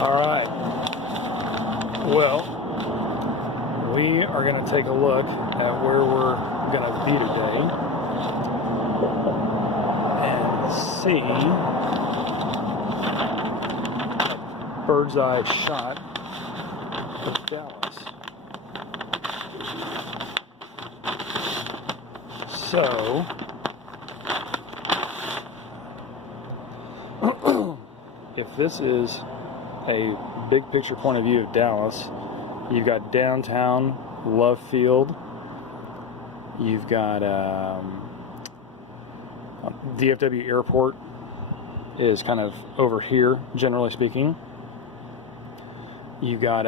Alright, well, we are going to take a look at where we're going to be today and see a bird's eye shot of Dallas. So, if this is a big picture point of view of Dallas, you've got downtown Love Field, you've got DFW Airport is kind of over here, generally speaking. You've got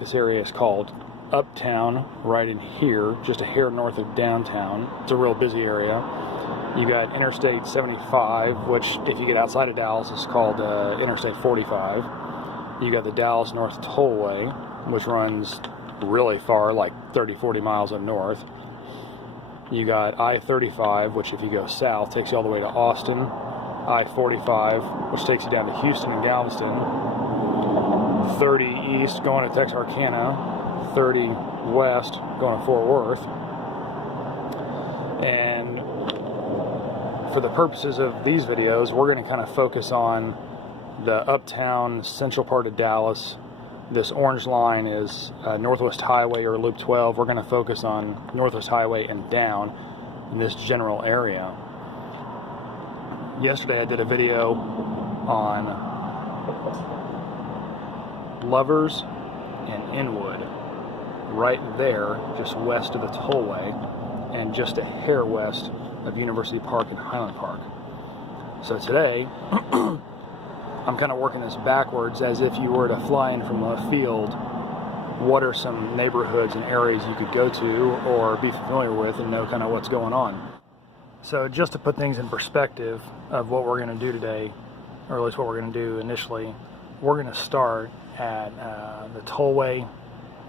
this area is called Uptown, right in here, just a hair north of downtown. It's a real busy area. You got Interstate 75, which if you get outside of Dallas is called Interstate 45. You got the Dallas North Tollway, which runs really far, like 30-40 miles up north. You got I-35, which if you go south takes you all the way to Austin. I-45, which takes you down to Houston and Galveston. 30 east going to Texarkana. 30 west going to Fort Worth. And for the purposes of these videos, we're going to kind of focus on the uptown central part of Dallas. This orange line is Northwest Highway or Loop 12. We're going to focus on Northwest Highway and down in this general area. Yesterday I did a video on Lovers and Inwood, right there, just west of the tollway, and just a hair west of University Park and Highland Park. So today, I'm kind of working this backwards, as if you were to fly in from left field. What are some neighborhoods and areas you could go to or be familiar with and know kind of what's going on? So just to put things in perspective of what we're going to do today, or at least what we're going to do initially, we're going to start at the tollway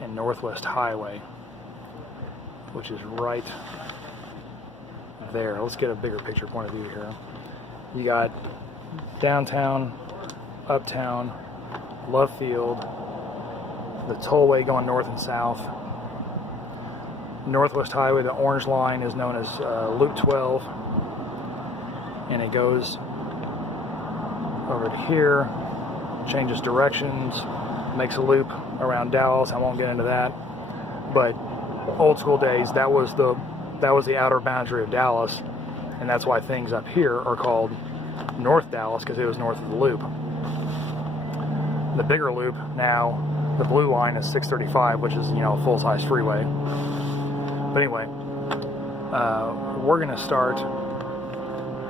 and Northwest Highway, which is right there. Let's get a bigger picture point of view here. You got downtown, uptown, Love Field, the tollway going north and south. Northwest Highway, the orange line, is known as Loop 12, and it goes over to here, changes directions, makes a loop around Dallas. I won't get into that, but old school days, that was the outer boundary of Dallas, and that's why things up here are called North Dallas, because it was north of the loop. The bigger loop now, the blue line, is 635, which is, you know, a full-size freeway. But anyway, we're going to start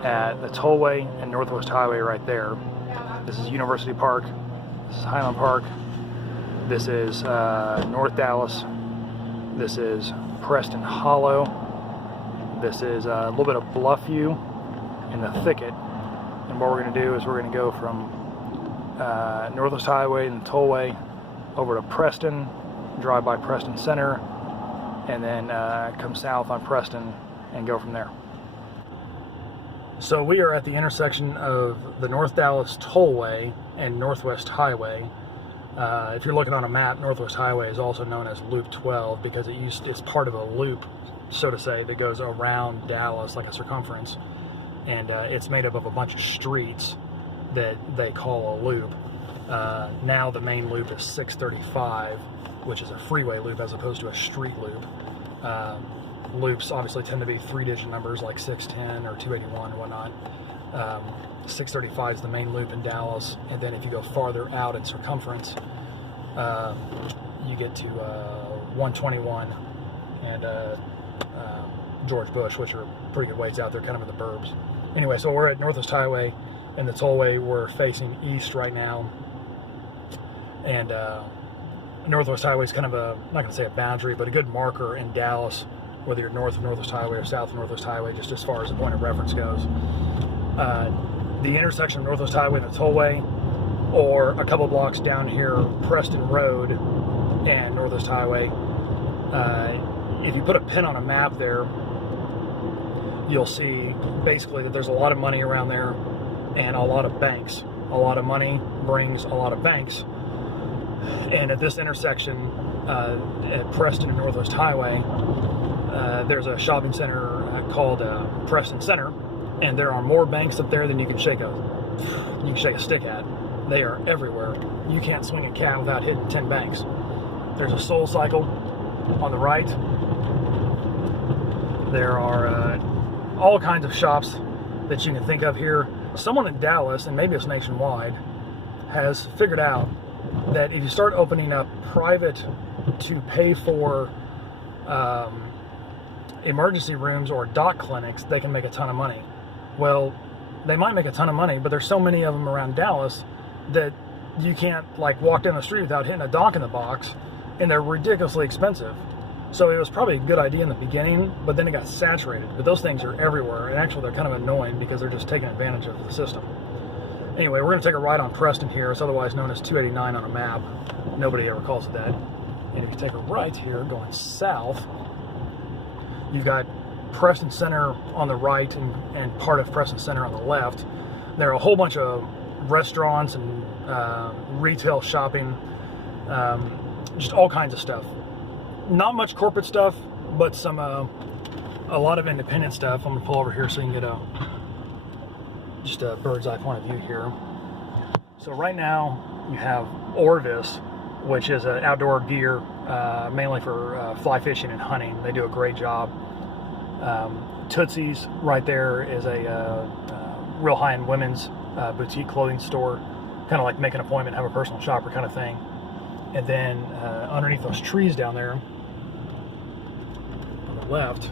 at the tollway and Northwest Highway right there. This is University Park. This is Highland Park. This is North Dallas. This is Preston Hollow. This is a little bit of Bluffview and the Thicket. And what we're going to do is we're going to go from Northwest Highway and the tollway over to Preston, drive by Preston Center, and then come south on Preston and go from there. So we are at the intersection of the North Dallas Tollway and Northwest Highway. If you're looking on a map, Northwest Highway is also known as Loop 12 because it's part of a loop, so to say, that goes around Dallas like a circumference, and it's made up of a bunch of streets that they call a loop. Now the main loop is 635, which is a freeway loop as opposed to a street loop. Loops obviously tend to be three-digit numbers like 610 or 281 or whatnot. 635 is the main loop in Dallas, and then if you go farther out in circumference, you get to 121 and George Bush, which are pretty good ways out there, kind of in the burbs. Anyway, so we're at Northwest Highway and the tollway. We're facing east right now, and Northwest Highway is kind of a, I'm not going to say a boundary, but a good marker in Dallas, whether you're north of Northwest Highway or south of Northwest Highway, just as far as the point of reference goes. The intersection of Northwest Highway and the tollway, or a couple blocks down here, Preston Road and Northwest Highway. If you put a pin on a map there, you'll see basically that there's a lot of money around there and a lot of banks. a lot of money brings a lot of banks. And at this intersection at Preston and Northwest Highway, there's a shopping center called Preston Center, and there are more banks up there than you can shake a stick at. They are everywhere. You can't swing a cat without hitting 10 banks. There's a Soul Cycle on the right. There are all kinds of shops that you can think of here. Someone in Dallas, and maybe it's nationwide, has figured out that if you start opening up private to pay for emergency rooms or doc clinics, they can make a ton of money. Well, they might make a ton of money, but there's so many of them around Dallas that you can't like walk down the street without hitting a doc in the box, and they're ridiculously expensive. So it was probably a good idea in the beginning, but then it got saturated. But those things are everywhere, and actually they're kind of annoying because they're just taking advantage of the system. Anyway, we're going to take a ride on Preston here. It's otherwise known as 289 on a map. Nobody ever calls it that. And if you take a right here going south, you've got Preston Center on the right and part of Preston Center on the left. There are a whole bunch of restaurants and retail shopping, just all kinds of stuff. Not much corporate stuff, but some a lot of independent stuff. I'm gonna pull over here so you can get just a bird's eye point of view here. So right now you have Orvis, which is an outdoor gear mainly for fly fishing and hunting. They do a great job. Tootsie's right there is a real high-end women's boutique clothing store, kind of like make an appointment, have a personal shopper kind of thing. And then underneath those trees down there on the left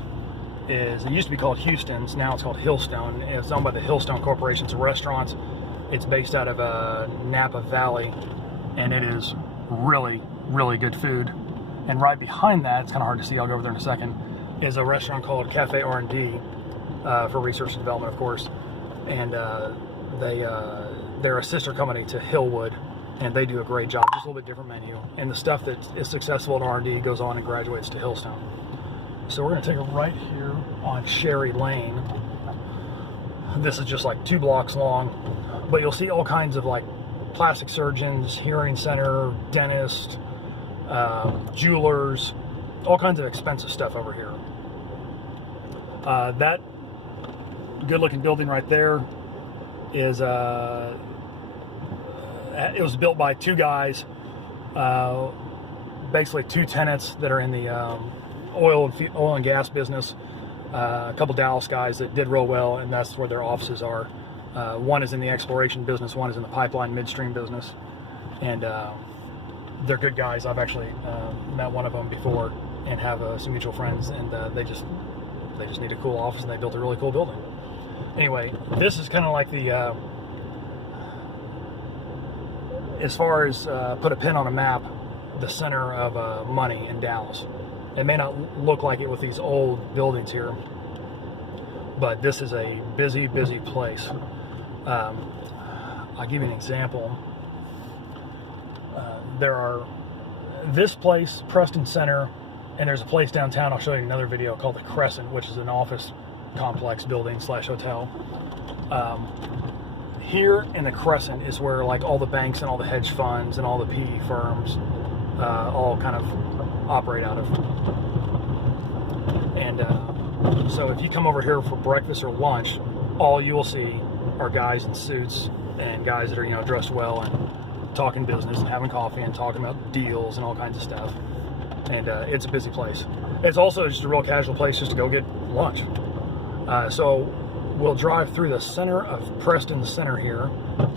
is, it used to be called Houston's, now it's called Hillstone. It's owned by the Hillstone Corporation. It's a restaurant. It's based out of Napa Valley, and it is really, really good food. And right behind that, it's kind of hard to see, I'll go over there in a second, is a restaurant called Cafe R&D for research and development, of course. And they're a sister company to Hillwood, and they do a great job, just a little bit different menu. And the stuff that is successful at R&D goes on and graduates to Hillstone. So we're going to take a right here on Sherry Lane. This is just like 2 blocks long, but you'll see all kinds of like plastic surgeons, hearing center, dentists, jewelers, all kinds of expensive stuff over here. That good-looking building right there is it was built by 2 guys, basically 2 tenants that are in the oil and gas business. A couple Dallas guys that did real well, and that's where their offices are. One is in the exploration business, one is in the pipeline midstream business, and they're good guys. I've actually met one of them before and have some mutual friends, and they just need a cool office, and they built a really cool building. Anyway, this is kind of like the as far as put a pin on a map, the center of money in Dallas. It may not look like it with these old buildings here, but this is a busy, busy place. I'll give you an example. There are this place, Preston Center, and there's a place downtown, I'll show you another video, called the Crescent, which is an office complex building / hotel. Here in the Crescent is where like all the banks and all the hedge funds and all the PE firms all kind of operate out of. And so if you come over here for breakfast or lunch, all you will see are guys in suits and guys that are, dressed well and talking business and having coffee and talking about deals and all kinds of stuff. And it's a busy place. It's also just a real casual place just to go get lunch. So we'll drive through the center of Preston Center here.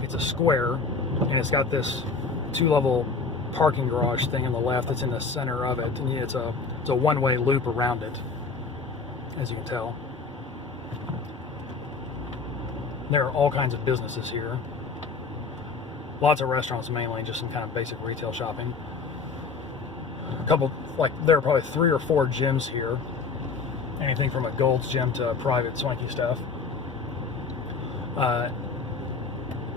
It's a square, and it's got this 2-level parking garage thing on the left that's in the center of it, and it's a one-way loop around it, as you can tell. There are all kinds of businesses here. Lots of restaurants mainly, just some kind of basic retail shopping. A couple, there are probably 3 or 4 gyms here. Anything from a Gold's Gym to private swanky stuff. A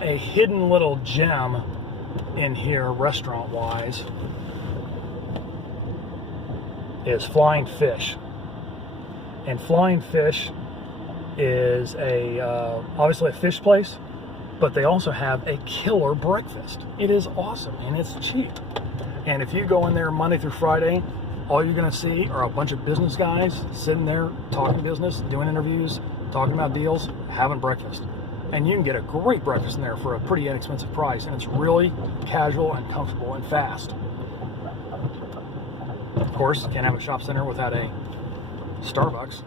hidden little gem in here, restaurant-wise, is Flying Fish. And Flying Fish is obviously a fish place, But they also have a killer breakfast. It is awesome, and it's cheap. And if you go in there Monday through Friday, all you're going to see are a bunch of business guys sitting there talking business, doing interviews, talking about deals, having breakfast. And you can get a great breakfast in there for a pretty inexpensive price, and it's really casual and comfortable and fast. Of course, can't have a shop center without a Starbucks.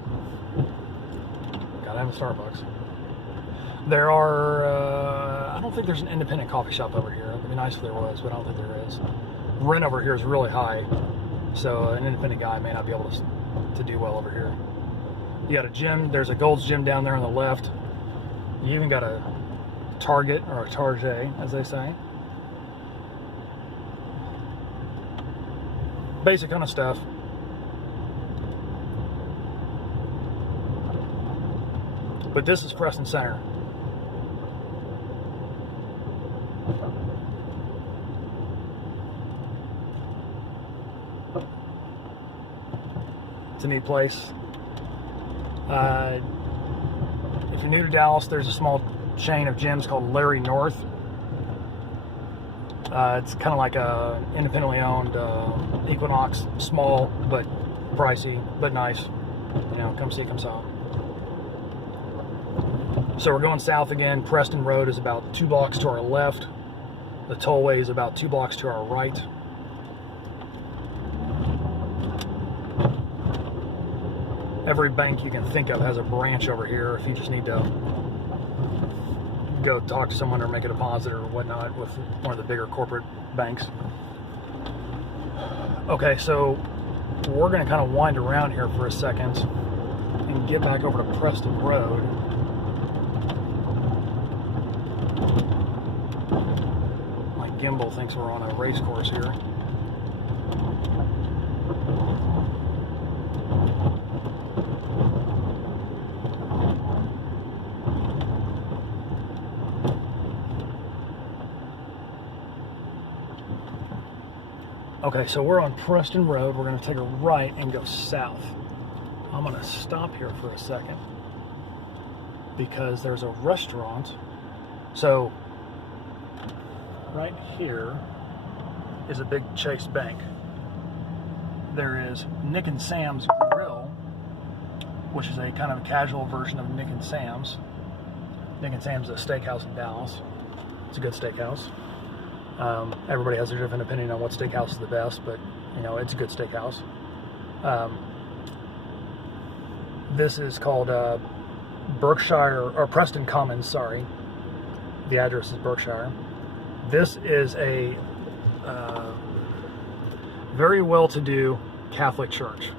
Gotta have a Starbucks. There are, I don't think there's an independent coffee shop over here. It'd be nice if there was, but I don't think there is. Rent over here is really high, so an independent guy may not be able to do well over here. You got a gym. There's a Gold's Gym down there on the left. You even got a Target, or a Target, as they say. Basic kind of stuff. But this is Preston Center. It's a neat place. If you're new to Dallas, there's a small chain of gyms called Larry North. It's kind of like a independently owned Equinox, small but pricey, but nice. You know, come see, come saw. So we're going south again. Preston Road is about 2 blocks to our left. The tollway is about 2 blocks to our right. Every bank you can think of has a branch over here if you just need to go talk to someone or make a deposit or whatnot with one of the bigger corporate banks. Okay, so we're going to kind of wind around here for a second and get back over to Preston Road. My gimbal thinks we're on a race course here. Okay, so we're on Preston Road. We're going to take a right and go south. I'm going to stop here for a second because there's a restaurant. So right here is a big Chase Bank. There is Nick and Sam's Grill, which is a kind of casual version of Nick and Sam's. Nick and Sam's is a steakhouse in Dallas. It's a good steakhouse. Everybody has a different opinion on what steakhouse is the best, but you know, it's a good steakhouse. This is called Berkshire, or Preston Commons, sorry. The address is Berkshire. This is a very well-to-do Catholic church.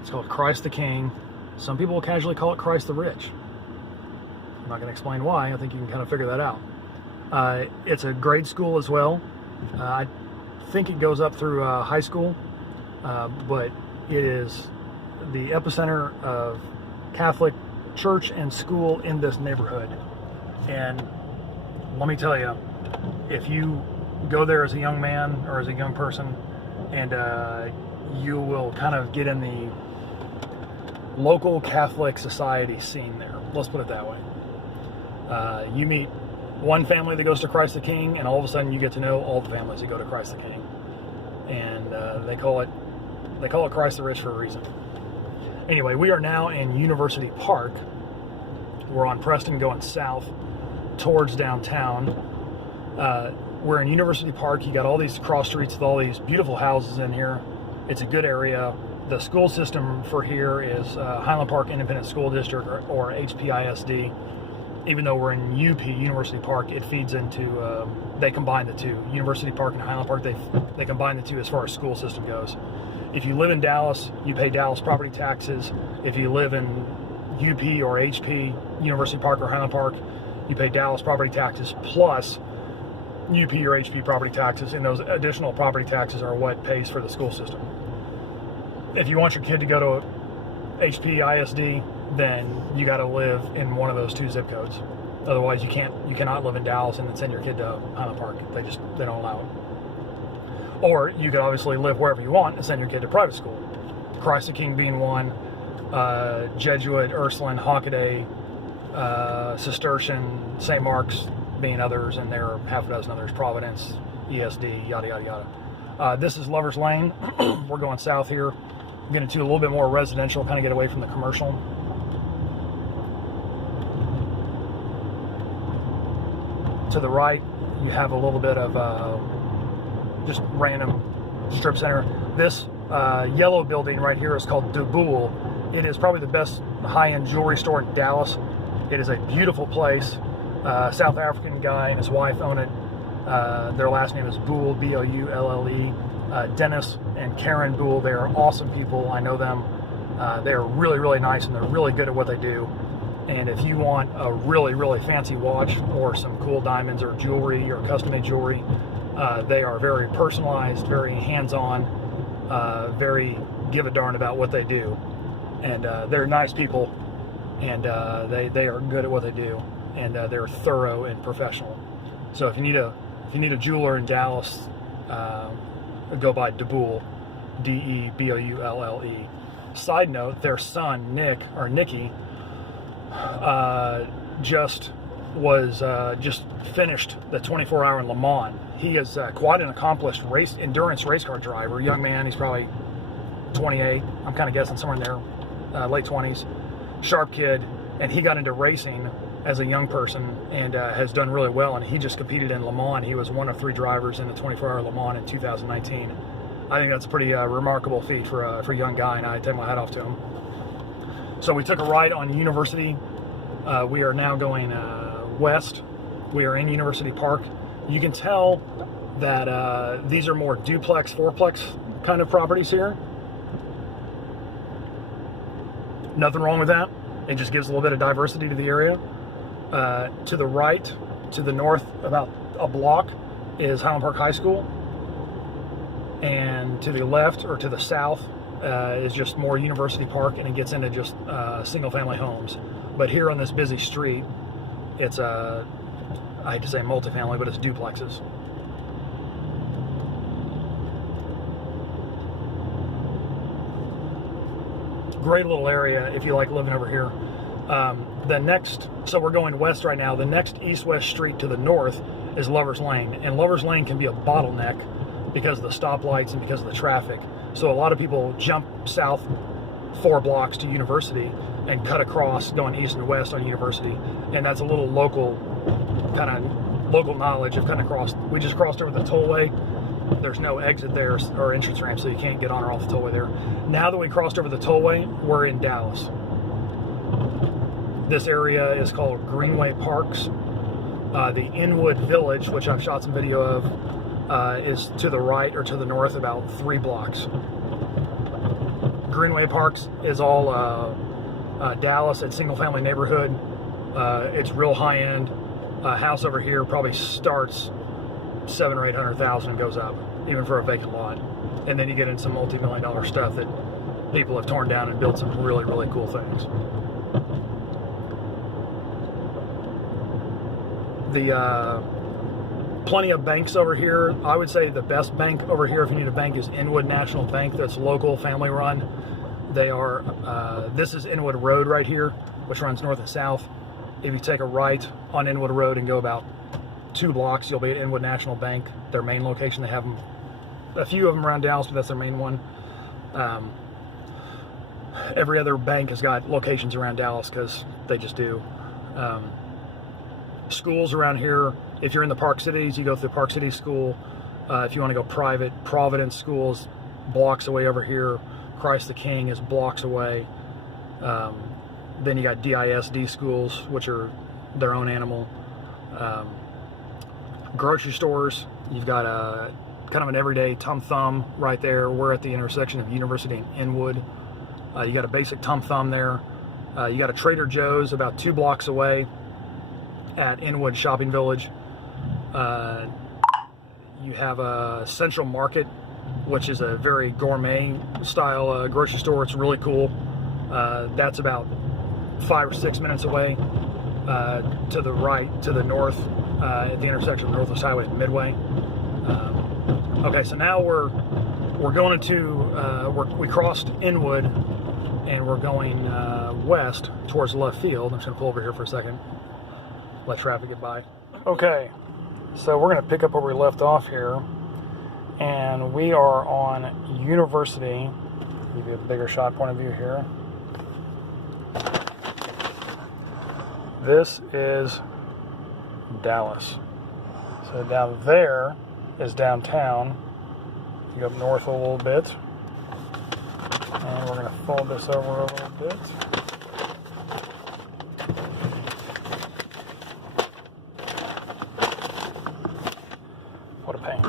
It's called Christ the King. Some people will casually call it Christ the Rich. I'm not going to explain why. I think you can kind of figure that out. It's a grade school as well. I think it goes up through high school, but it is the epicenter of Catholic church and school in this neighborhood. And let me tell you, if you go there as a young man or as a young person, and you will kind of get in the local Catholic society scene there. Let's put it that way. You meet one family that goes to Christ the King, and all of a sudden you get to know all the families that go to Christ the King. And they call it Christ the Rich for a reason. Anyway, we are now in University Park. We're on Preston going south towards downtown. We're in University Park. You got all these cross streets with all these beautiful houses in here. It's a good area. The school system for here is Highland Park Independent School District, or HPISD. Even though we're in UP, University Park, it feeds into, they combine the two. University Park and Highland Park, they combine the two as far as school system goes. If you live in Dallas, you pay Dallas property taxes. If you live in UP or HP, University Park or Highland Park, you pay Dallas property taxes plus UP or HP property taxes, and those additional property taxes are what pays for the school system. If you want your kid to go to HPISD, then you got to live in one of those two zip codes. Otherwise, you cannot live in Dallas and then send your kid to Highland Park. They don't allow it. Or you could obviously live wherever you want and send your kid to private school. Christ the King being one, Jesuit, Ursuline, Hockaday, Cistercian, St. Mark's being others, and there are half a dozen others, Providence, ESD, yada, yada, yada. This is Lover's Lane. We're going south here. I'm getting to a little bit more residential, kind of get away from the commercial. To the right, you have a little bit of just random strip center. This yellow building right here is called De Boule. It is probably the best high-end jewelry store in Dallas. It is a beautiful place. South African guy and his wife own it. Their last name is Boule, B-O-U-L-L-E. Dennis and Karen Boule, they are awesome people. I know them. They are really, really nice, and they're really good at what they do. And if you want a really, really fancy watch or some cool diamonds or jewelry or custom-made jewelry, they are very personalized, very hands-on, very give a darn about what they do. And they're nice people, and they are good at what they do, and they're thorough and professional. So if you need a jeweler in Dallas, go by De Boule, D-E-B-O-U-L-L-E. Side note: their son Nicky just finished the 24-hour in Le Mans. He is quite an accomplished endurance race car driver. Young man, he's probably 28. I'm kind of guessing somewhere in there, late 20s. Sharp kid, and he got into racing as a young person and has done really well. And he just competed in Le Mans. He was one of 3 drivers in the 24-hour Le Mans in 2019. I think that's a pretty remarkable feat for a young guy, and I take my hat off to him. So we took a ride on University. We are now going west. We are in University Park. You can tell that these are more duplex, fourplex kind of properties here. Nothing wrong with that. It just gives a little bit of diversity to the area. To the right, to the north, about a block, is Highland Park High School. And to the left, or to the south, is just more University Park, and it gets into just single-family homes. But here on this busy street, it's I hate to say multifamily, but it's duplexes. Great little area if you like living over here. So we're going west right now. The next east-west street to the north is Lover's Lane, and Lover's Lane can be a bottleneck because of the stoplights and because of the traffic. So a lot of people jump south 4 blocks to University and cut across going east and west on University, and that's a little local knowledge of kind of crossed. We just crossed over the tollway. There's no exit there or entrance ramp, so you can't get on or off the tollway there. Now that we crossed over the tollway, we're in Dallas. This area is called Greenway Parks. The Inwood Village, which I've shot some video of, is to the right or to the north about 3 blocks. Greenway Parks is all Dallas. It's single-family neighborhood. It's real high-end. A house over here probably starts $700,000 or $800,000 and goes up, even for a vacant lot. And then you get into some multi-million-dollar stuff that people have torn down and built some really, really cool things. Plenty of banks over here. I would say the best bank over here, if you need a bank, is Inwood National Bank. That's local, family run. They are, this is Inwood Road right here, which runs north and south. If you take a right on Inwood Road and go about 2 blocks, you'll be at Inwood National Bank, their main location. They have them, a few of them around Dallas, but that's their main one. Every other bank has got locations around Dallas because they just do. Schools around here, if you're in the Park Cities, you go through Park City School. If you want to go private, Providence School's blocks away over here. Christ the King is blocks away. Then you got DISD schools, which are their own animal. Grocery stores, you've got a kind of an everyday Tum Thum right there. We're at the intersection of University and Inwood. You got a basic Tum Thum there. You got a Trader Joe's about 2 blocks away at Inwood Shopping Village. You have a Central Market, which is a very gourmet style grocery store. It's really cool. That's about 5 or 6 minutes away to the right, to the north, at the intersection of Northwest Highway and Midway. Okay, so now we're going into we crossed Inwood, and we're going west towards left field. I'm just going to pull over here for a second, let traffic get by. Okay, so we're going to pick up where we left off here, and we are on University. I'll give you a bigger shot point of view here. This is Dallas. So down there is downtown. You go up north a little bit, and we're going to fold this over a little bit. What a pain.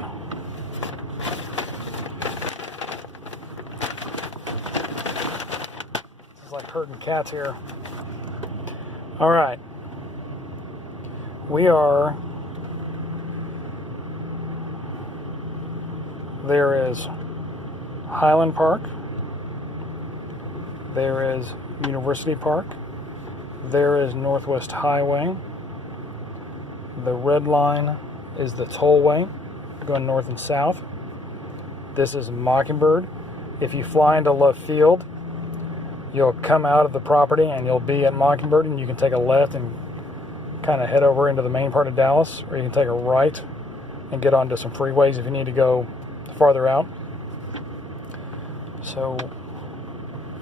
This is like herding cats here. All right. There is Highland Park. There is University Park. There is Northwest Highway. The red line is the tollway going north and south. This is Mockingbird. If you fly into Love Field, you'll come out of the property and you'll be at Mockingbird, and you can take a left and kind of head over into the main part of Dallas, or you can take a right and get onto some freeways if you need to go farther out. So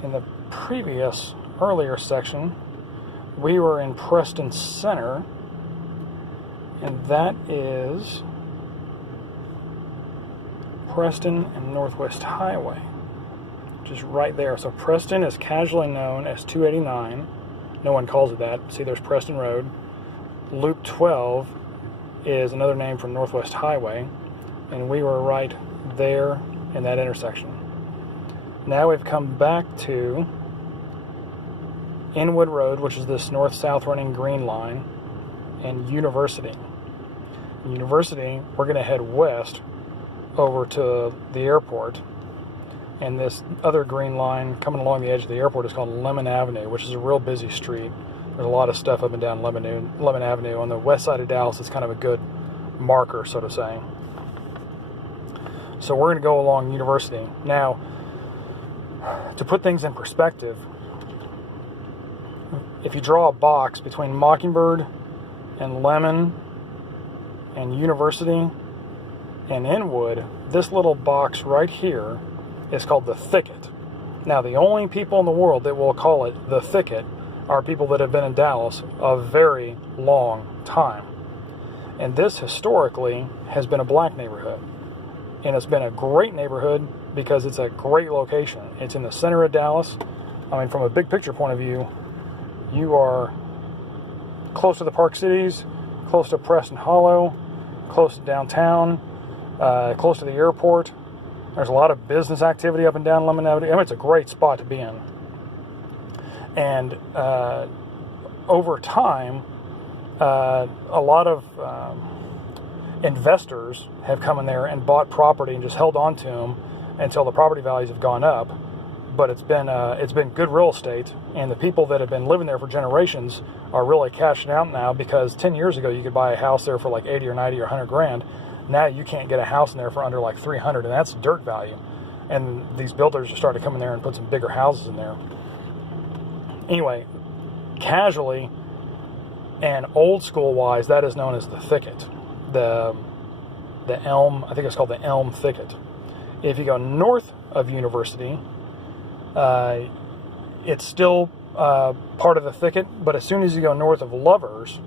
in the previous earlier section, we were in Preston Center, and that is Preston and Northwest Highway, which is right there. So Preston is casually known as 289. No one calls it that. See, there's Preston Road. Loop 12 is another name for Northwest Highway, and we were right there in that intersection. Now we've come back to Inwood Road, which is this north-south running green line, and University. University, we're going to head west over to the airport, and this other green line coming along the edge of the airport is called Lemon Avenue, which is a real busy street. There's a lot of stuff up and down Lemon Avenue. On the west side of Dallas, it's kind of a good marker, so to say. So we're going to go along University. Now, to put things in perspective, if you draw a box between Mockingbird and Lemon and University and Inwood, this little box right here is called the Thicket. Now, the only people in the world that will call it the Thicket are people that have been in Dallas a very long time. And this historically has been a black neighborhood. And it's been a great neighborhood because it's a great location. It's in the center of Dallas. I mean, from a big picture point of view, you are close to the Park Cities, close to Preston Hollow, close to downtown, close to the airport. There's a lot of business activity up and down Lemon Avenue. I mean, it's a great spot to be in. And over time, a lot of investors have come in there and bought property and just held on to them until the property values have gone up. But it's been good real estate, and the people that have been living there for generations are really cashing out now, because 10 years ago you could buy a house there for like 80 or 90 or 100 grand. Now you can't get a house in there for under like 300, and that's dirt value. And these builders are starting to come in there and put some bigger houses in there. Anyway, casually and old school wise, that is known as the Thicket. The Elm, I think it's called the Elm Thicket. If you go north of University, it's still part of the Thicket, but as soon as you go north of Lovers,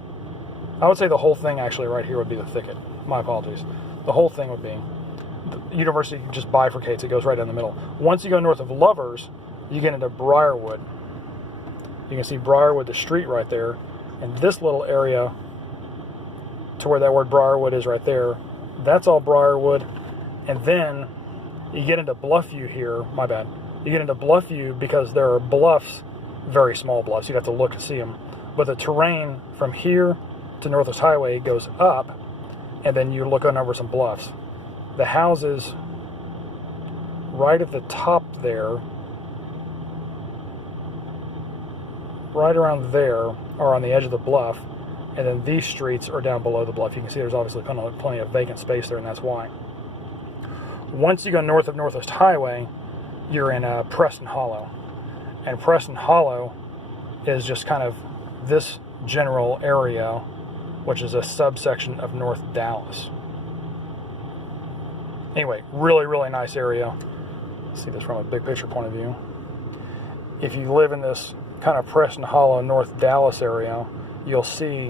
I would say the whole thing actually right here would be the Thicket. My apologies. The whole thing would be. The University just bifurcates. It goes right down the middle. Once you go north of Lovers, you get into Briarwood. You can see Briarwood, the street right there, and this little area to where that word Briarwood is right there, that's all Briarwood. And then you get into Bluffview here. My bad. You get into Bluffview because there are bluffs, very small bluffs. You have to look to see them. But the terrain from here to Northwest Highway goes up, and then you look on over some bluffs. The houses right at the top there, right around there, are on the edge of the bluff, and then these streets are down below the bluff. You can see there's obviously plenty of vacant space there, and that's why. Once you go north of Northwest Highway, you're in Preston Hollow. And Preston Hollow is just kind of this general area, which is a subsection of North Dallas. Anyway, really, really nice area. See this from a big picture point of view. If you live in this kind of Preston Hollow, North Dallas area, you'll see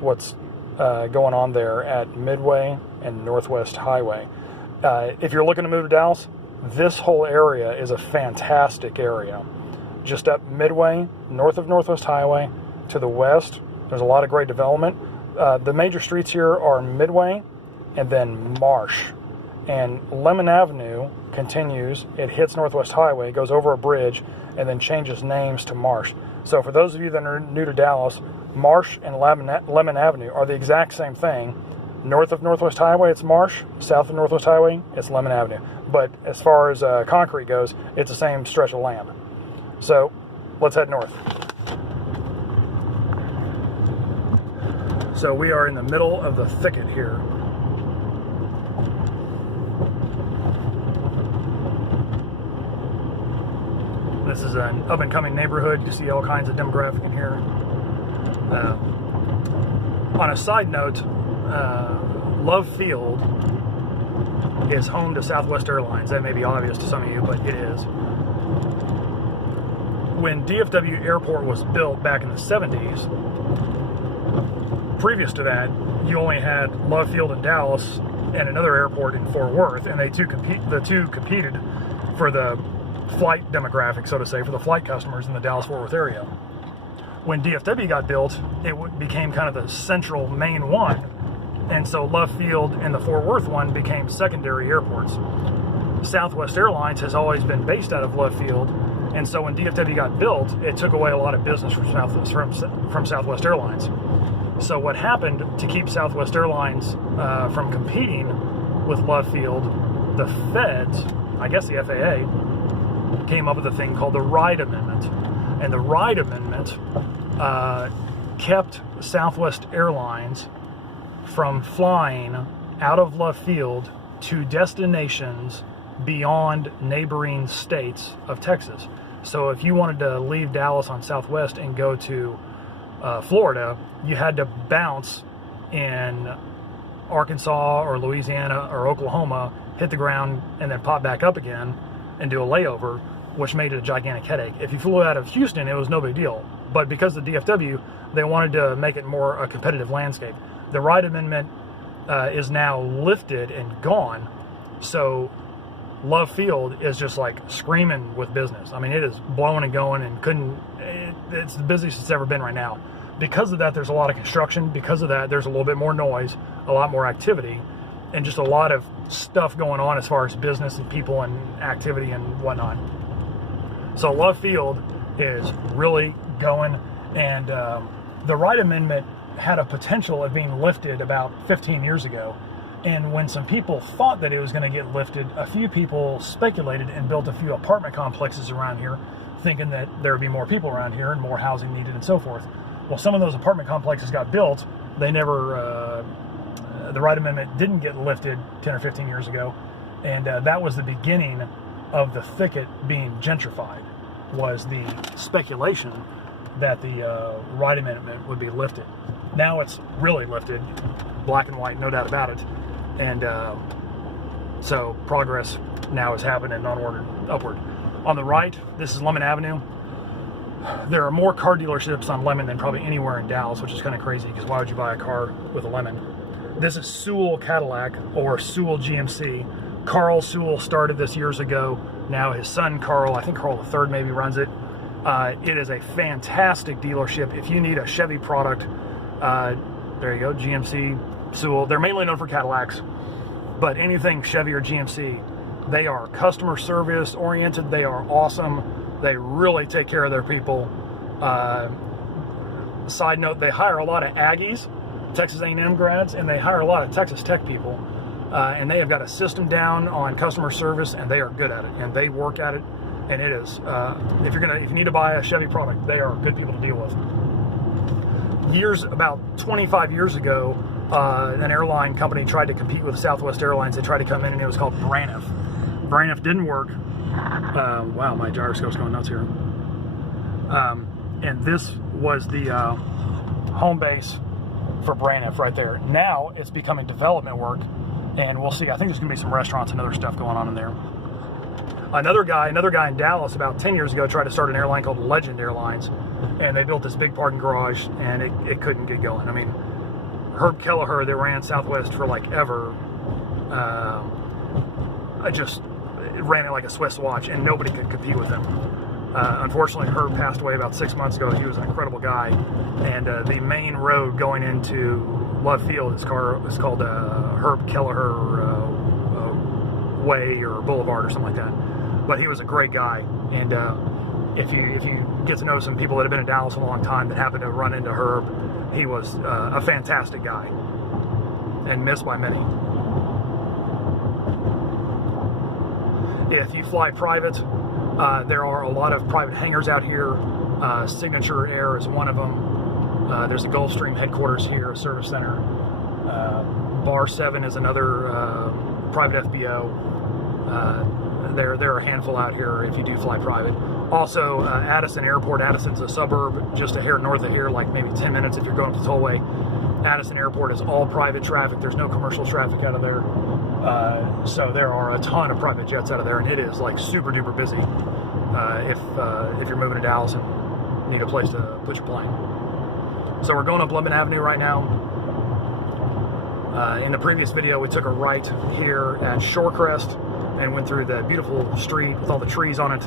what's going on there at Midway and Northwest Highway. If you're looking to move to Dallas, this whole area is a fantastic area. Just up Midway, north of Northwest Highway, to the west, there's a lot of great development. The major streets here are Midway and then Marsh. And Lemon Avenue continues, it hits Northwest Highway, goes over a bridge, and then changes names to Marsh. So for those of you that are new to Dallas, Marsh and Lemon Avenue are the exact same thing. North of Northwest Highway, it's Marsh. South of Northwest Highway, it's Lemon Avenue. But as far as concrete goes, it's the same stretch of land. So let's head north. So we are in the middle of the Thicket here. This is an up-and-coming neighborhood. You see all kinds of demographic in here. On a side note, Love Field is home to Southwest Airlines. That may be obvious to some of you, but it is. When DFW Airport was built back in the 70s, previous to that, you only had Love Field in Dallas and another airport in Fort Worth, and the two competed for the flight demographic, so to say, for the flight customers in the Dallas-Fort Worth area. When DFW got built, it became kind of the central main one, and so Love Field and the Fort Worth one became secondary airports. Southwest Airlines has always been based out of Love Field, and so when DFW got built, it took away a lot of business from Southwest Airlines. So what happened to keep Southwest Airlines from competing with Love Field, the feds, I guess the FAA, came up with a thing called the Ride Amendment. And the Ride Amendment kept Southwest Airlines from flying out of Love Field to destinations beyond neighboring states of Texas. So if you wanted to leave Dallas on Southwest and go to Florida, you had to bounce in Arkansas or Louisiana or Oklahoma, hit the ground, and then pop back up again and do a layover, which made it a gigantic headache. If you flew out of Houston, it was no big deal. But because of DFW, they wanted to make it more a competitive landscape. The Ride Amendment is now lifted and gone, so Love Field is just like screaming with business. I mean, it is blowing and going, and it's the busiest it's ever been right now. Because of that, there's a lot of construction. Because of that, there's a little bit more noise, a lot more activity, and just a lot of stuff going on as far as business and people and activity and whatnot. So Love Field is really going, and the Ride Amendment had a potential of being lifted about 15 years ago. And when some people thought that it was going to get lifted, a few people speculated and built a few apartment complexes around here, thinking that there would be more people around here and more housing needed and so forth. Well, some of those apartment complexes got built. They never, the Ride Amendment didn't get lifted 10 or 15 years ago. And that was the beginning of the Thicket being gentrified, was the speculation that the Ride Amendment would be lifted. Now it's really lifted, black and white, no doubt about it. And so progress now is happening onward and upward. On the right, this is Lemon Avenue. There are more car dealerships on Lemon than probably anywhere in Dallas, which is kind of crazy, because why would you buy a car with a lemon? This is Sewell Cadillac, or Sewell GMC. Carl Sewell started this years ago. Now his son Carl, I think Carl III maybe runs it. It is a fantastic dealership. If you need a Chevy product, there you go, GMC, Sewell. They're mainly known for Cadillacs, but anything Chevy or GMC, they are customer service oriented. They are awesome. They really take care of their people. Side note, they hire a lot of Aggies, Texas A&M grads, and they hire a lot of Texas Tech people. And they have got a system down on customer service, and they are good at it, and they work at it. And it is, if you need to buy a Chevy product, they are good people to deal with. About 25 years ago, an airline company tried to compete with Southwest Airlines. They tried to come in, and it was called Braniff. Braniff didn't work. Wow, my gyroscope's going nuts here. And this was the home base for Braniff right there. Now it's becoming development work, and we'll see. I think there's going to be some restaurants and other stuff going on in there. Another guy in Dallas about 10 years ago tried to start an airline called Legend Airlines, and they built this big parking garage, and it couldn't get going. I mean, Herb Kelleher, that ran Southwest for like ever, just ran it like a Swiss watch, and nobody could compete with him. Unfortunately, Herb passed away about 6 months ago. He was an incredible guy, and the main road going into Love Field is called Herb Kelleher Way or Boulevard or something like that. But he was a great guy, and if you get to know some people that have been in Dallas a long time that happen to run into Herb, he was a fantastic guy and missed by many. If you fly private, there are a lot of private hangars out here. Signature Air is one of them. There's a Gulfstream headquarters here, a service center. Bar 7 is another private FBO. There are a handful out here if you do fly private. Also, Addison Airport. Addison's a suburb just a hair north of here, like maybe 10 minutes if you're going up the tollway. Addison Airport is all private traffic. There's no commercial traffic out of there. So there are a ton of private jets out of there, and it is like super duper busy if you're moving to Dallas and need a place to put your plane. So we're going up Lemon Avenue right now. In the previous video, we took a right here at Shorecrest and went through that beautiful street with all the trees on it.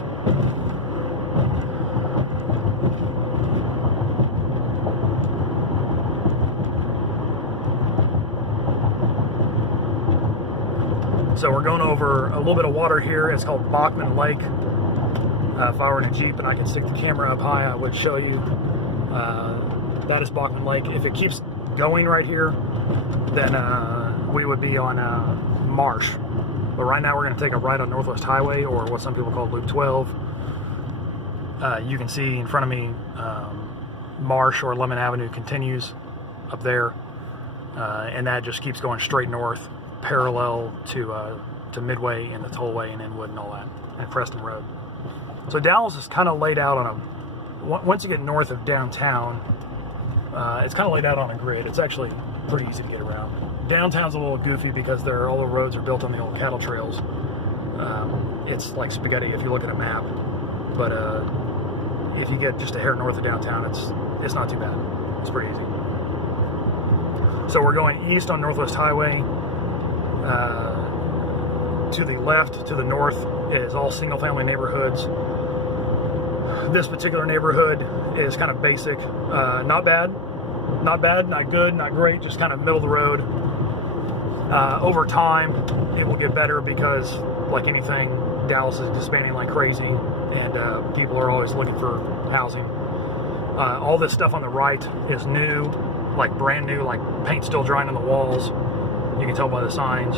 So we're going over a little bit of water here. It's called Bachman Lake. If I were in a Jeep and I could stick the camera up high, I would show you. That is Bachman Lake. If it keeps going right here, then we would be on Marsh. But right now we're going to take a right on Northwest Highway, or what some people call Loop 12. You can see in front of me Marsh or Lemon Avenue continues up there, and that just keeps going straight north, parallel to Midway and the tollway and Inwood and all that, and Preston Road. So Dallas is kind of laid out on a, once you get north of downtown, it's kind of laid out on a grid. It's actually pretty easy to get around. Downtown's a little goofy because all the roads are built on the old cattle trails. It's like spaghetti if you look at a map, but if you get just a hair north of downtown, it's not too bad. It's pretty easy. So we're going east on Northwest Highway. To the left, to the north, is all single-family neighborhoods. This particular neighborhood is kind of basic, not bad, not good, not great, just kind of middle of the road. Over time, it will get better because, like anything, Dallas is expanding like crazy, and people are always looking for housing. All this stuff on the right is new, like brand new, like paint still drying on the walls. You can tell by the signs.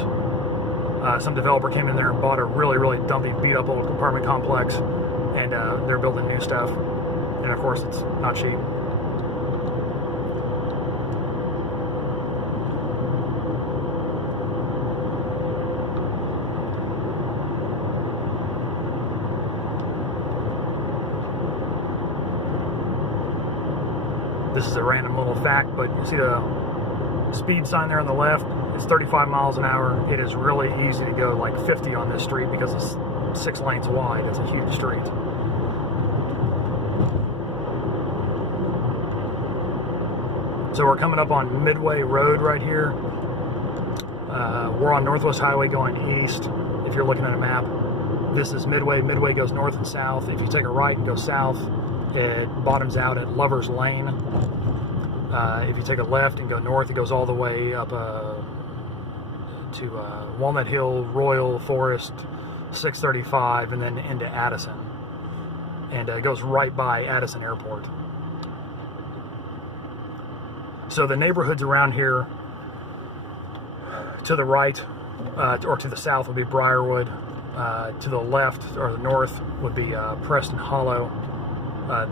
Some developer came in there and bought a really, really dumpy, beat-up old apartment complex, and they're building new stuff. And of course, it's not cheap. This is a random little fact, but you see the speed sign there on the left? It's 35 miles an hour. It is really easy to go like 50 on this street because it's 6 lanes wide. It's a huge street. So we're coming up on Midway Road right here. We're on Northwest Highway going east. If you're looking at a map, this is Midway. Midway goes north and south. If you take a right and go south, it bottoms out at Lover's Lane. If you take a left and go north, it goes all the way up to Walnut Hill, Royal, Forest, 635, and then into Addison. And it goes right by Addison Airport. So the neighborhoods around here, to the right or to the south would be Briarwood. To the left or the north would be Preston Hollow.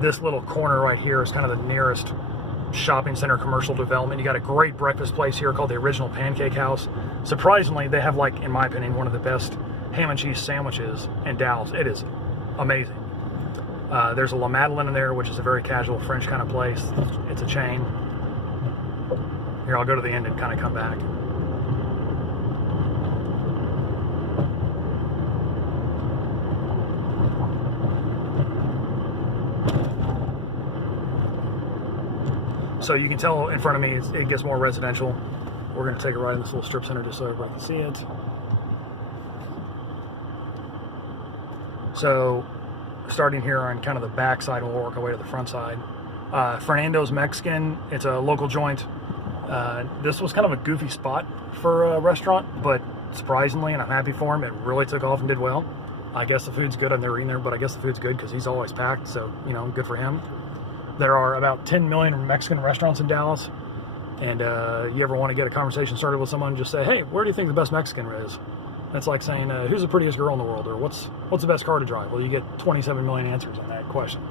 This little corner right here is kind of the nearest shopping center commercial development. You got a great breakfast place here called the Original Pancake House. Surprisingly, they have, like, in my opinion, one of the best ham and cheese sandwiches in Dallas. It is amazing. There's a La Madeleine in there, which is a very casual French kind of place. It's a chain. Here, I'll go to the end and kind of come back. So you can tell in front of me it gets more residential. We're going to take a ride in this little strip center just so everybody can see it. So starting here on kind of the back side, we'll work our way to the front side. Fernando's Mexican, it's a local joint. This was kind of a goofy spot for a restaurant, but surprisingly, and I'm happy for him, it really took off and did well. I guess the food's good. I've never eaten there, but I guess the food's good because he's always packed, so, you know, good for him. There are about 10 million Mexican restaurants in Dallas, and you ever want to get a conversation started with someone, just say, hey, where do you think the best Mexican is? That's like saying, who's the prettiest girl in the world, or what's the best car to drive? Well, you get 27 million answers on that question.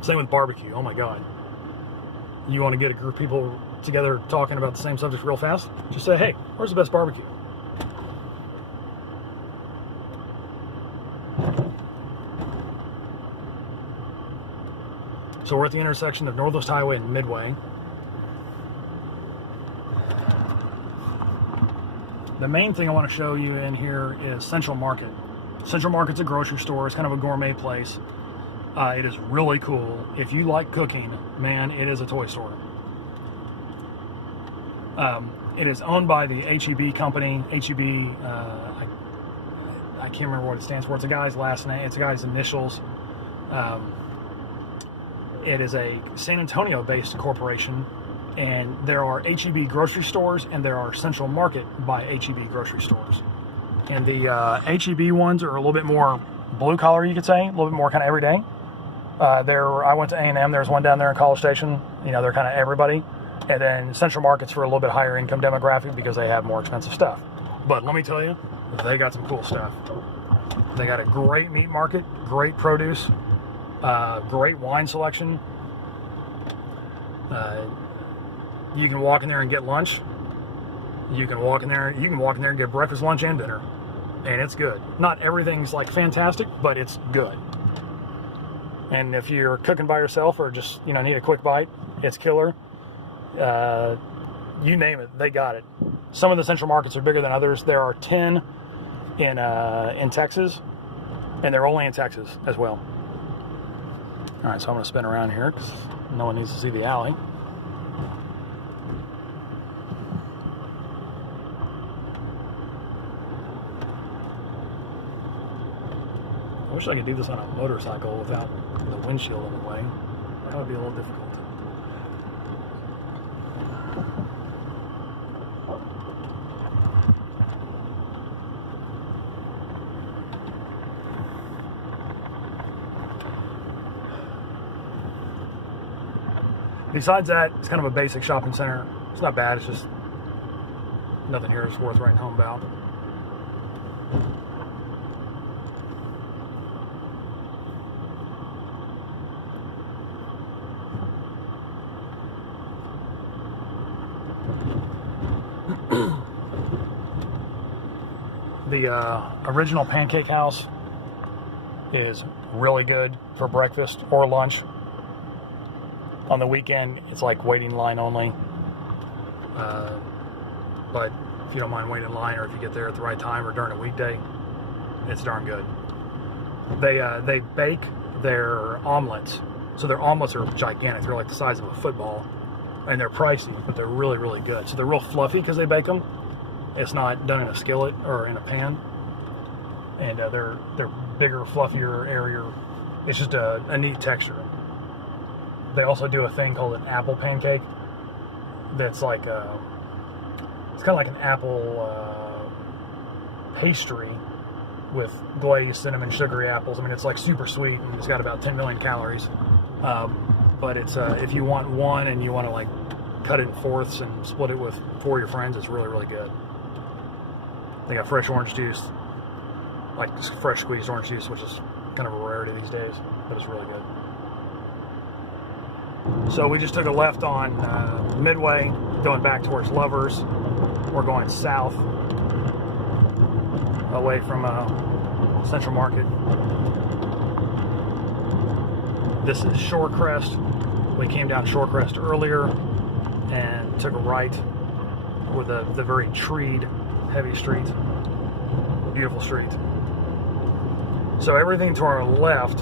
Same with barbecue. Oh my God. You want to get a group of people together talking about the same subject real fast? Just say, hey, where's the best barbecue? So we're at the intersection of Northwest Highway and Midway. The main thing I want to show you in here is Central Market. Central Market's a grocery store. It's kind of a gourmet place. It is really cool. If you like cooking, man, it is a toy store. It is owned by the HEB company. HEB, I can't remember what it stands for. It's a guy's last name. It's a guy's initials. It is a San Antonio-based corporation, and there are HEB grocery stores, and there are Central Market by HEB grocery stores. And the HEB ones are a little bit more blue-collar, you could say, a little bit more kind of everyday. I went to A&M. There's one down there in College Station. You know, they're kind of everybody. And then Central Market's for a little bit higher income demographic because they have more expensive stuff. But let me tell you, they got some cool stuff. They got a great meat market, great produce, great wine selection. You can walk in there and get lunch. You can walk in there and get breakfast, lunch, and dinner. And it's good. Not everything's like fantastic, but it's good. And if you're cooking by yourself or just, you know, need a quick bite, it's killer. You name it, they got it. Some of the Central Markets are bigger than others. There are 10 in Texas, and they're only in Texas as well. All right, so I'm going to spin around here because no one needs to see the alley. I wish I could do this on a motorcycle without the windshield in the way. That would be a little difficult. Besides that, it's kind of a basic shopping center. It's not bad, it's just nothing here is worth writing home about. The original Pancake House is really good for breakfast or lunch. On the weekend, it's like waiting line only. But if you don't mind waiting in line, or if you get there at the right time or during a weekday, it's darn good. They bake their omelets. So their omelets are gigantic. They're like the size of a football. And they're pricey, but they're really, really good. So they're real fluffy because they bake them. It's not done in a skillet or in a pan. And they're bigger, fluffier, airier. It's just a neat texture. They also do a thing called an apple pancake. That's like it's kind of like an apple pastry with glazed cinnamon sugary apples. I mean, it's like super sweet, and it's got about 10 million calories. But it's if you want one and you want to like cut it in fourths and split it with 4 of your friends, it's really, really good. They got fresh orange juice, like fresh squeezed orange juice, which is kind of a rarity these days, but it's really good. So we just took a left on Midway, going back towards Lovers. We're going south, away from Central Market. This is Shorecrest. We came down Shorecrest earlier and took a right with the very treed, heavy street. Beautiful street. So everything to our left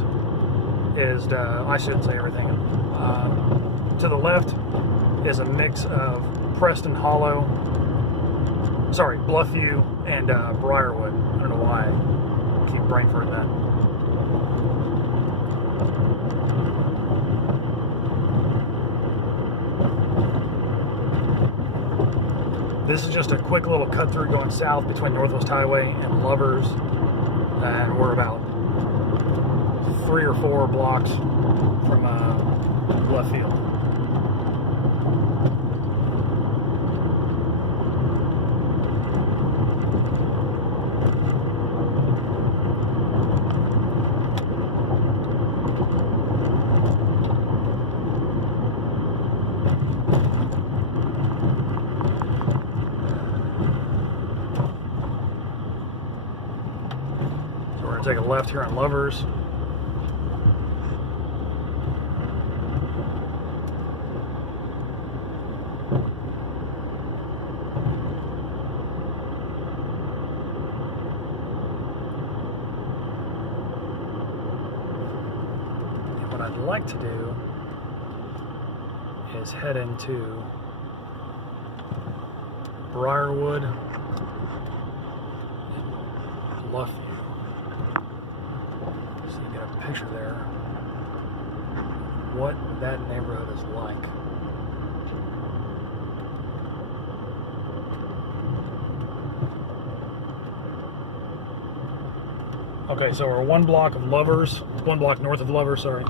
is, I shouldn't say everything. To the left is a mix of Preston Hollow, sorry, Bluffview and Briarwood. I don't know why I keep brain farting that. This is just a quick little cut through going south between Northwest Highway and Lovers, and we're about 3 or 4 blocks from Bluffview. Take a left here on Lovers. And what I'd like to do is head into Briarwood and Bluffview. So you get a picture there what that neighborhood is like. Okay, so we're 1 block of Lovers, 1 block north of Lovers, sorry.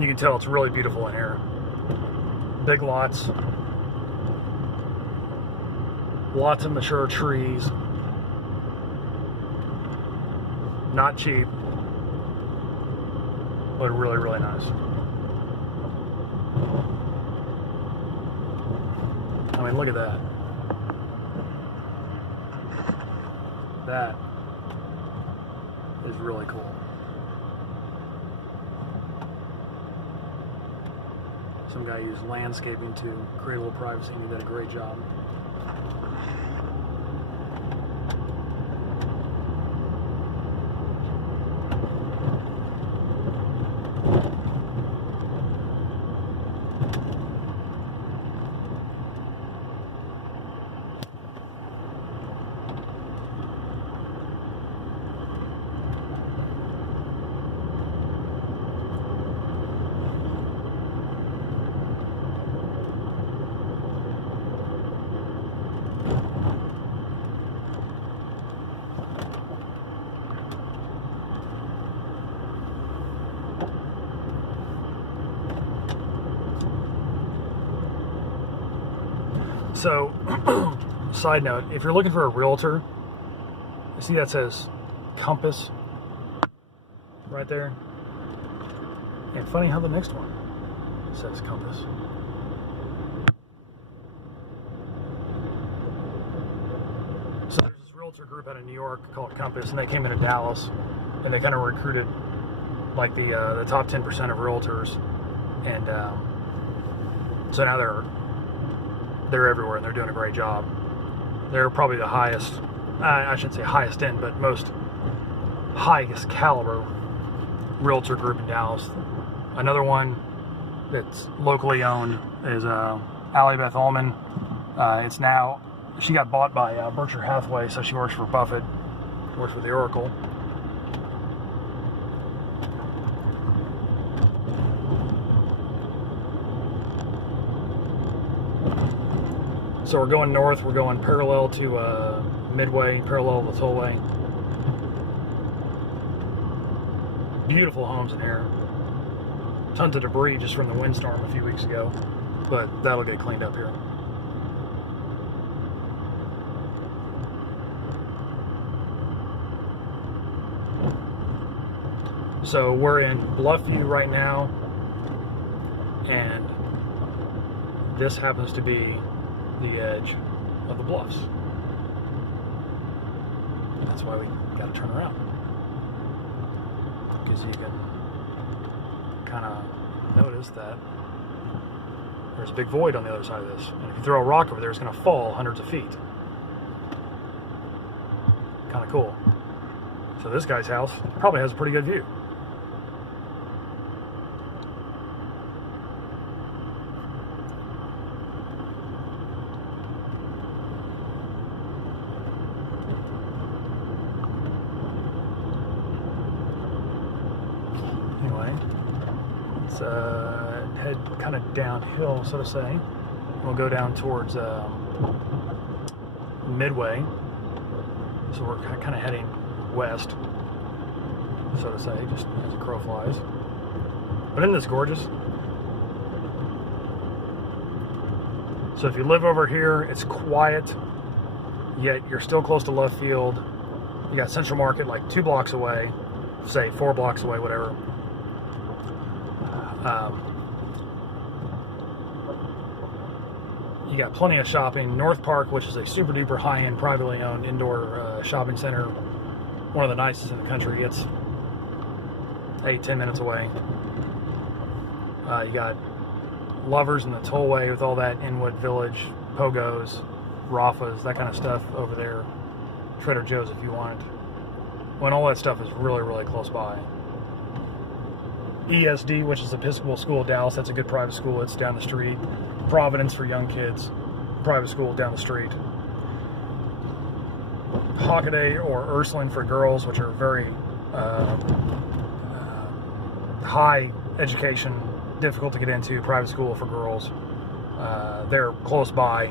You can tell it's really beautiful in here. Big lots. Lots of mature trees. Not cheap, but really, really nice. I mean, look at that. That is really cool. Some guy used landscaping to create a little privacy, and he did a great job. So, side note, if you're looking for a realtor, you see that says Compass right there? And funny how the next one says Compass. So there's this realtor group out of New York called Compass, and they came into Dallas, and they kind of recruited like the top 10% of realtors, and so now they're everywhere, and they're doing a great job. They're probably the highest, I shouldn't say highest end, but most highest caliber realtor group in Dallas. Another one that's locally owned is Allie Beth Ullman. It's now, she got bought by Berkshire Hathaway, so she works for Buffett, works for the Oracle. So we're going north, we're going parallel to Midway, parallel to the tollway. Beautiful homes in here. Tons of debris just from the windstorm a few weeks ago, but that'll get cleaned up here. So we're in Bluffview right now, and this happens to be the edge of the bluffs. And that's why we got to turn around, because you can kind of notice that there's a big void on the other side of this, and if you throw a rock over there, it's going to fall hundreds of feet. Kind of cool. So this guy's house probably has a pretty good view. Anyway, let's head kind of downhill, so to say. We'll go down towards Midway. So we're kind of heading west, so to say, just as a crow flies. But isn't this gorgeous? So if you live over here, it's quiet, yet you're still close to Love Field. You got Central Market like 2 blocks away, say 4 blocks away, whatever. You got plenty of shopping. North Park, which is a super duper high-end, privately owned indoor shopping center, one of the nicest in the country. It's 8-10 minutes away. You got Lovers in the Tollway with all that Inwood Village, Pogos, Rafa's, that kind of stuff over there. Trader Joe's if you want it. When all that stuff is really, really close by. ESD, which is Episcopal School of Dallas, that's a good private school. It's down the street. Providence for young kids, private school down the street. Hockaday or Ursuline for girls, which are very high education, difficult to get into, private school for girls. They're close by.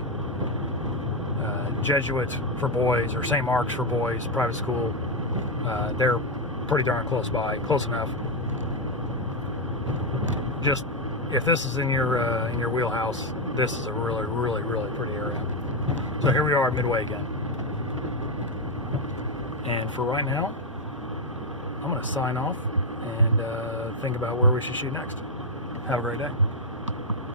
Jesuit for boys, or St. Mark's for boys, private school. They're pretty darn close by, close enough. Just, if this is in your wheelhouse, this is a really, really, really pretty area. So here we are at Midway again. And for right now, I'm going to sign off and think about where we should shoot next. Have a great day.